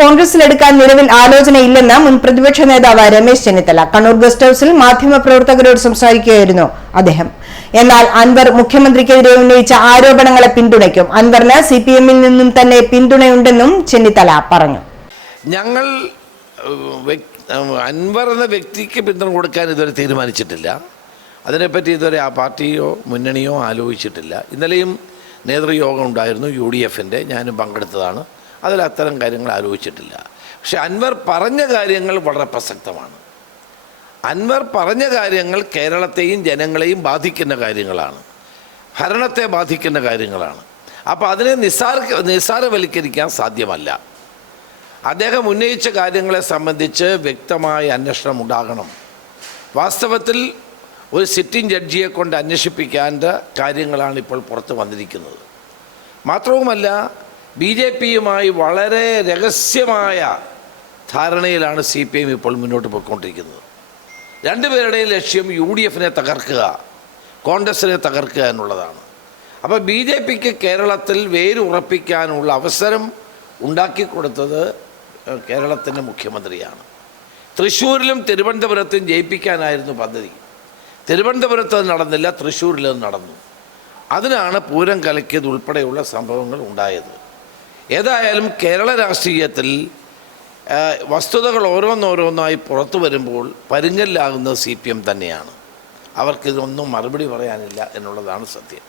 കോൺഗ്രസിലെടുക്കാൻ നിലവിൽ ആലോചനയില്ലെന്ന് മുൻ പ്രതിപക്ഷ നേതാവ് രമേശ് ചെന്നിത്തല കണ്ണൂർ ഗസ്റ്റ് ഹൌസിൽ മാധ്യമപ്രവർത്തകരോട് സംസാരിക്കുകയായിരുന്നു അദ്ദേഹം. എന്നാൽ അൻവർ മുഖ്യമന്ത്രിക്കെതിരെ ഉന്നയിച്ച ആരോപണങ്ങളെ പിന്തുണയ്ക്കും. അൻവറിന് സിപിഎമ്മിൽ നിന്നും തന്നെ പിന്തുണയുണ്ടെന്നും ചെന്നിത്തല പറഞ്ഞു. ഞങ്ങൾ അൻവർ എന്ന വ്യക്തിക്ക് പിന്തുണ കൊടുക്കാൻ ഇതുവരെ തീരുമാനിച്ചിട്ടില്ല. അതിനെപ്പറ്റി ഇതുവരെ ആ പാർട്ടിയോ മുന്നണിയോ ആലോചിച്ചിട്ടില്ല. ഇന്നലെയും നേതൃയോഗം ഉണ്ടായിരുന്നു UDFൻ്റെ, ഞാനും പങ്കെടുത്തതാണ്. അതിൽ അത്തരം കാര്യങ്ങൾ ആലോചിച്ചിട്ടില്ല. പക്ഷെ അൻവർ പറഞ്ഞ കാര്യങ്ങൾ വളരെ പ്രസക്തമാണ്. അൻവർ പറഞ്ഞ കാര്യങ്ങൾ കേരളത്തെയും ജനങ്ങളെയും ബാധിക്കുന്ന കാര്യങ്ങളാണ്, ഭരണത്തെ ബാധിക്കുന്ന കാര്യങ്ങളാണ്. അപ്പോൾ അതിനെ നിസ്സാരവൽക്കരിക്കാൻ സാധ്യമല്ല. അദ്ദേഹം ഉന്നയിച്ച കാര്യങ്ങളെ സംബന്ധിച്ച് വ്യക്തമായ അന്വേഷണം ഉണ്ടാകണം. വാസ്തവത്തിൽ ഒരു സിറ്റിംഗ് ജഡ്ജിയെ കൊണ്ട് അന്വേഷിപ്പിക്കേണ്ട കാര്യങ്ങളാണ് ഇപ്പോൾ പുറത്ത് വന്നിരിക്കുന്നത്. മാത്രവുമല്ല, BJPയുമായി വളരെ രഹസ്യമായ ധാരണയിലാണ് CPM ഇപ്പോൾ മുന്നോട്ട് പോയിക്കൊണ്ടിരിക്കുന്നത്. രണ്ടുപേരുടെയും ലക്ഷ്യം UDFനെ തകർക്കുക, കോൺഗ്രസിനെ തകർക്കുക എന്നുള്ളതാണ്. അപ്പോൾ BJPക്ക് കേരളത്തിൽ വേരുറപ്പിക്കാനുള്ള അവസരം ഉണ്ടാക്കിക്കൊടുത്തത് കേരളത്തിൻ്റെ മുഖ്യമന്ത്രിയാണ്. തൃശ്ശൂരിലും തിരുവനന്തപുരത്തും ജയിപ്പിക്കാനായിരുന്നു പദ്ധതി. തിരുവനന്തപുരത്ത് അത് നടന്നില്ല, തൃശ്ശൂരിലത് നടന്നു. അതിനാണ് പൂരം കലക്കിയത് ഉൾപ്പെടെയുള്ള സംഭവങ്ങൾ ഉണ്ടായത്. ഏതായാലും കേരള രാഷ്ട്രീയത്തിൽ വസ്തുതകൾ ഓരോന്നോരോന്നായി പുറത്തു വരുമ്പോൾ പരുങ്ങലിലാകുന്നത് CPM തന്നെയാണ്. അവർക്കിതൊന്നും മറുപടി പറയാനില്ല എന്നുള്ളതാണ് സത്യം.